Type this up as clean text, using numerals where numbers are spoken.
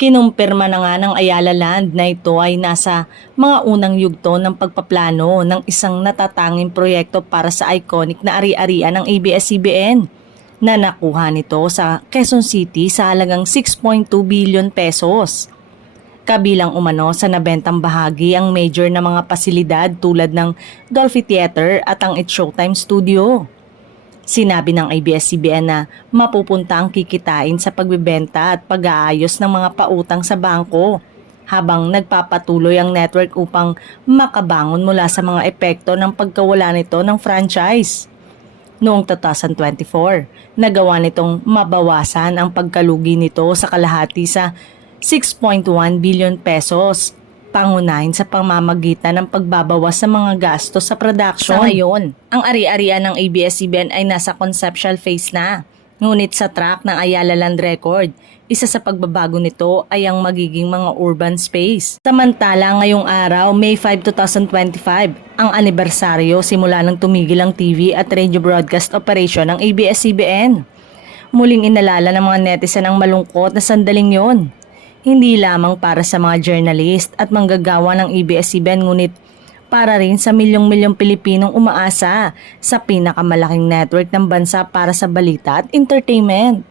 Kinumpirma na nga ng Ayala Land na ito ay nasa mga unang yugto ng pagpaplano ng isang natatanging proyekto para sa iconic na ari-arian ng ABS-CBN na nakuha nito sa Quezon City sa halagang 6.2 billion pesos. Kabilang umano sa nabentang bahagi ang major na mga pasilidad tulad ng Dolphy Theater at ang It's Showtime Studio. Sinabi ng ABS-CBN na mapupunta ang kikitain sa pagbebenta at pag-aayos ng mga pautang sa bangko habang nagpapatuloy ang network upang makabangon mula sa mga epekto ng pagkawala nito ng franchise. Noong 2024, nagawa nitong mabawasan ang pagkalugi nito sa kalahati sa 6.1 billion pesos, pangunahin sa pamamagitan ng pagbabawas sa mga gastos sa production. Sa ngayon, ang ari-arian ng ABS-CBN ay nasa conceptual phase na. Ngunit sa track ng Ayala Land Record, isa sa pagbabago nito ay ang magiging mga urban space. Samantala ngayong araw, May 5, 2025, ang anibersaryo simula ng tumigil ang TV at radio broadcast operation ng ABS-CBN. Muling inalala ng mga netizen ang malungkot na sandaling yon. Hindi lamang para sa mga journalist at manggagawa ng ABS-CBN ngunit para rin sa milyong-milyong Pilipinong umaasa sa pinakamalaking network ng bansa para sa balita at entertainment.